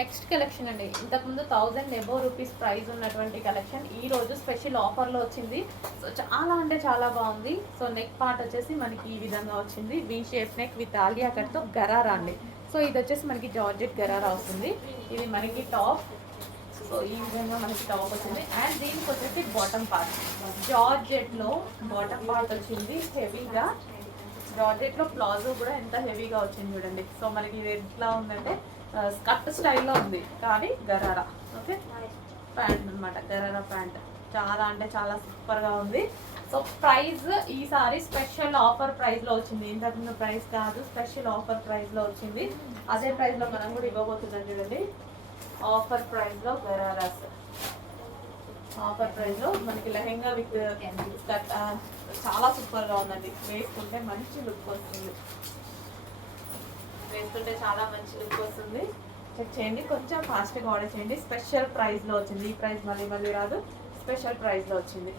Next collection అండి. ఇంతకుముందు 1000 above rupees price ఉన్నటువంటి కలెక్షన్ ఈ రోజు స్పెషల్ ఆఫర్లో వచ్చింది. సో చాలా అంటే చాలా బాగుంది. సో నెక్ పార్ట్ వచ్చేసి మనకి ఈ విధంగా వచ్చింది. V shape neck with Alia కట్తో గరారా అండి. సో ఇది వచ్చేసి మనకి జార్జెట్ గరారా వస్తుంది. ఇది మనకి టాప్. సో ఈ విధంగా మనకి టాప్ వచ్చింది. అండ్ దీనికి వచ్చేసి బాటమ్ పార్ట్ జార్జెట్లో బాటమ్ పార్ట్ వచ్చింది హెవీగా. జార్జెట్లో ప్లాజో కూడా ఎంత హెవీగా వచ్చింది చూడండి. సో మనకి ఇది ఎట్లా ఉందంటే స్కర్ట్ స్టైల్లో ఉంది కానీ గరారా. ఓకే, ప్యాంట్ అనమాట, గరారా ప్యాంట్. చాలా అంటే చాలా సూపర్గా ఉంది. సో ప్రైస్ ఈసారి స్పెషల్ ఆఫర్ ప్రైస్లో వచ్చింది. ఇంతకుముందు ప్రైస్ కాదు, స్పెషల్ ఆఫర్ ప్రైస్లో వచ్చింది. అదే ప్రైస్లో మనం కూడా ఇవ్వబోతున్నాం చూడండి. ఆఫర్ ప్రైస్లో గరారాస్. ఆఫర్ ప్రైస్లో మనకి లెహెంగా విత్ స్కర్ట్ చాలా సూపర్గా ఉందండి. వేసుకుంటే మంచి లుక్ వస్తుంది. వేసుకుంటే చాలా మంచి లుక్ వస్తుంది. చెక్ చేయండి, కొంచెం ఫాస్ట్గా ఆర్డర్ చేయండి. స్పెషల్ ప్రైస్లో వచ్చింది. ఈ ప్రైస్ మళ్ళీ మళ్ళీ రాదు, స్పెషల్ ప్రైస్లో వచ్చింది.